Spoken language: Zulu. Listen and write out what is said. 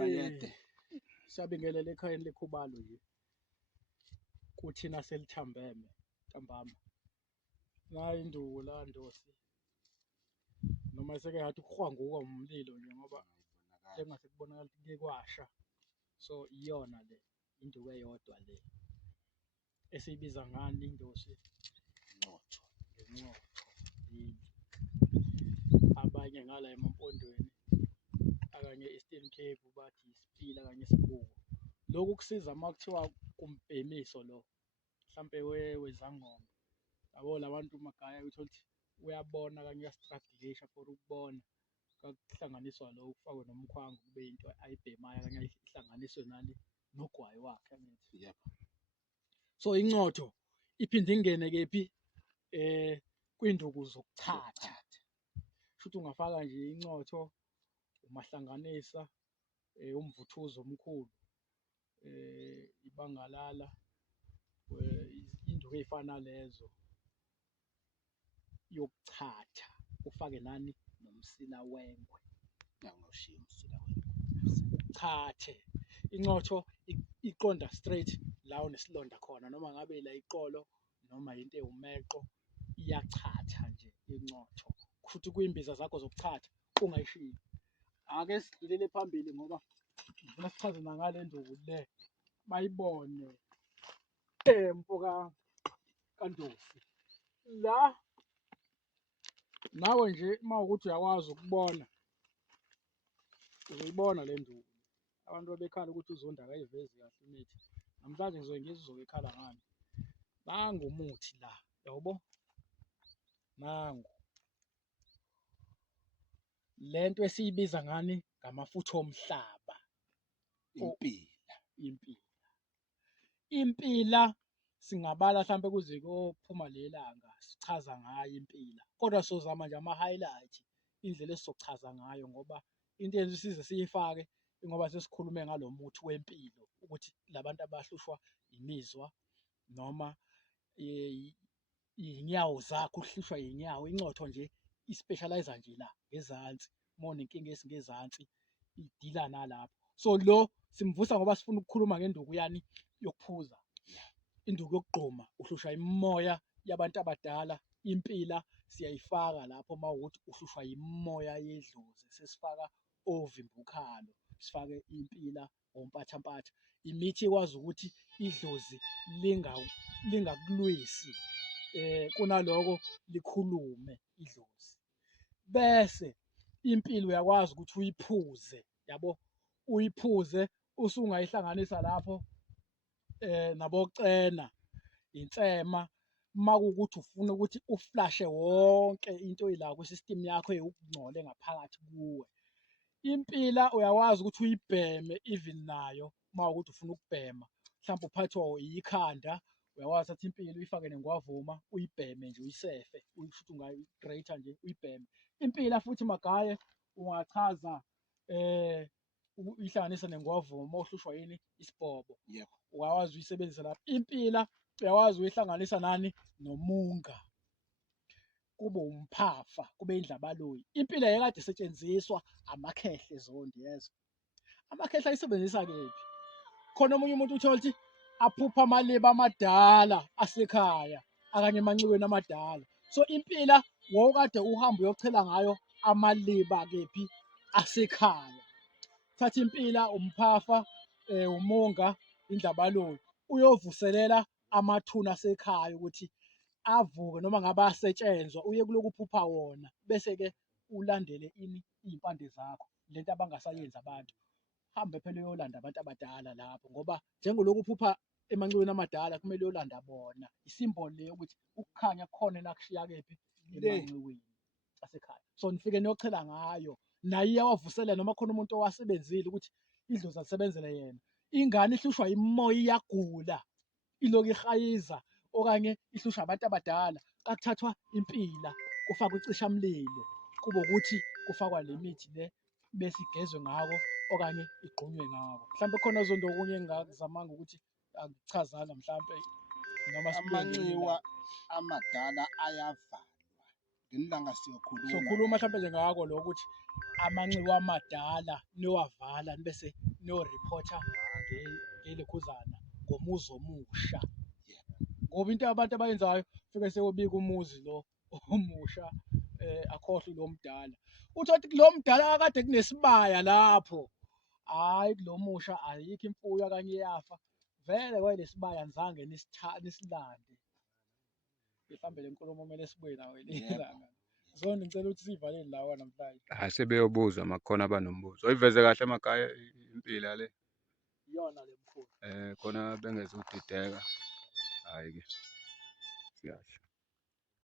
bayede. Siyabingelela ekhayeni lekhubalo nje. Kuthina selithambeme ntambama. Nayi induku la Ndosi. Noma seke ngathi ukuhwanguka umlilo nje ngoba engase kubonakala ukuthi kwasha. So iyona le induku eyodwa le esiyibiza ngani Ndosi? Incotho. Incotho. Yini. Abanye ngala emampondweni akanye Eastern Cape bathi isipila kanye isibuko. Lokhu kusiza makuthiwa kumbhemiso lo mhlambe wezangoma. Yabo labantu magaya uthola ukuthi uyabona kanye uyastruggle for ukubona. Kuhlanganiswa lo ufakwe nomkhwango kube into ayibhemayo kanye ihlanganiswe nani nogwayi wakhe angithi. Yep. So incotho iphinde ingene kephi kwinduku zokuchatha. Futhi ungafaka nje incotho umahlanganisa umvuthuzo omkhulu ibangalala induku ezifana lezo yokuchatha ufake nani nomsila wengwe Ngawushiya umsila wengwe. Uchathe incotho iqonda straight la unesilonda khona noma ngabe la iqolo noma into ewumeqo iyachatha nje incotho futhi kuyimbiza zakho zokuchatha ungayishiyi. Ake sidlulele phambili ngoba ngifuna sichaze ngale nduku le bayibone mfoka kaNdosi la nawe nje mawukuthi uyakwazi ukubona uzoyibona le nduku. Abantu babekhala ukuthi uZonda akayivezi kahle imithi. Namhlanje ngizoke ngizwe ekhala ngani. Nangu umuthi la, yabo? Nangu. Lento esiyibiza ngani ngamafutha omhlaba. Impila. Impila. Impila singabala mhlambe kuze kophuma lelanga sichaza ngayo impila. Kodwa sozama nje ama-highlight indlela esizochaza ngayo ngoba into yenza isize siyifake ngoba sesikhulume ngalo muthi wempilo ukuthi labantu abahlushwa imizwa noma inyawo zakho uhlushwa inyawo incotho nje ispecialize nje la ngezansi mona inkinga esingezansi idila nalapho. So lo simvusa ngoba sifuna ukukhuluma ngenduku yani yokuphuza. Induku yokugquma uhlushwa imimoya yabantu abadala. Impila siyayifaka lapho mawukuthi uhlushwa imimoya yedlozi sesifaka ovimbukhalo sifake impila ompathampatha. Imithi ekwazi ukuthi idlozi lingakulwisi kunaloko likhulume idlozi. Bese impilo uyakwazi ukuthi uyiphuze yabo uyiphuze usungayihlanganisa lapho nabocena insema makuwukuthi ufuna ukuthi uflashe wonke into oyila kwisystem yakho eyokungcole ngaphakathi kuwe. Impila uyakwazi ukuthi uyibheme even nayo mawukuthi ufuna ukubhema mhlawumbe uphathwa ikhanda uyakwazi ukuthi impilo uyifake nengwavuma uyibheme nje uyisefe futhi ungayi-grate nje uyibheme. Impila futhi magaye ungachaza uyihlanganisa nengwavuma ohlushwa yini isibhobo. Yebo. Uyakwazi uyisebenzisa lapho. Impila uyakwazi uyihlanganisa nani nomunga kube umphafa kube indlabaloyi. Impila yakade isetshenziswa amakhehle Zondi yezwa. Amakhehle ayisebenzisa kephi? Khona omunye umuntu uthola ukuthi aphupha amaliba amadala asekhaya akanye emancikweni amadala. So impila wawukade uhamba uyochela ngayo amaliba kephi asekhaya. Thatha impila umphafa umunga indlabaloyi uyovuselela amathuna asekhaya ukuthi avuke noma ngabe asetshenzwa uye kuloku uphupha wona bese ke ulandele iy'mpande zakho lento abangasayenzi abantu. Hambe phela uyolanda abantu abadala lapho ngoba njengolokhu uphupha emancikweni amadala kumele uyolanda bona. Isimboli le yokuthi ukukhanya kukhona nakushiya kephi emancikweni asekhaya. So nifike niyochela ngayo naye iyawavuselela noma khona umuntu owasebenzile ukuthi idlozi alisebenzele yena. Ingane ihlushwa imimoya iyagula ilokhu ihayiza okanye ihlushwa abantu abadala kakuthathwa impila kufakwa icishamlilo kube ukuthi kufakwa le mithi le bese igezwe ngako okanye igqunywe ngako. Mhlawumbe khona Zondo okunye engingakuzamanga ukuthi akuchazanga mhlawumbe noma amanxiwa amadala ayavalwa. Ngelilanga siyokhuluma. Sokhuluma mhlawumbe nje ngako lokho ukuthi amanxiwa amadala niyowavala bese no-reporter ngelikhuzana ngomuzi omusha. Ngoba into abantu abayenzayo fike seyobika umuzi lo omusha akhohlwe lo mdala. Uthi wathi kulo mdala akade kunesibaya lapho. Hhayi kulo musha ayikho imfuyo okanye iyafa. Vele kwalesibaya nizange nisilande. Mhlawumbe le nkulumo kumele sibuye nayo elinye ilanga. Zondi ngicela ukuthi siyivaleni lawa namhlanje. Hhayi sebeyobuza uma kukhona abanombuzo. Oyiveze kahle emakhaya impilo yale. Iyona le mkhulu. Khona bengezudideka. Hhayi-ke siyahle.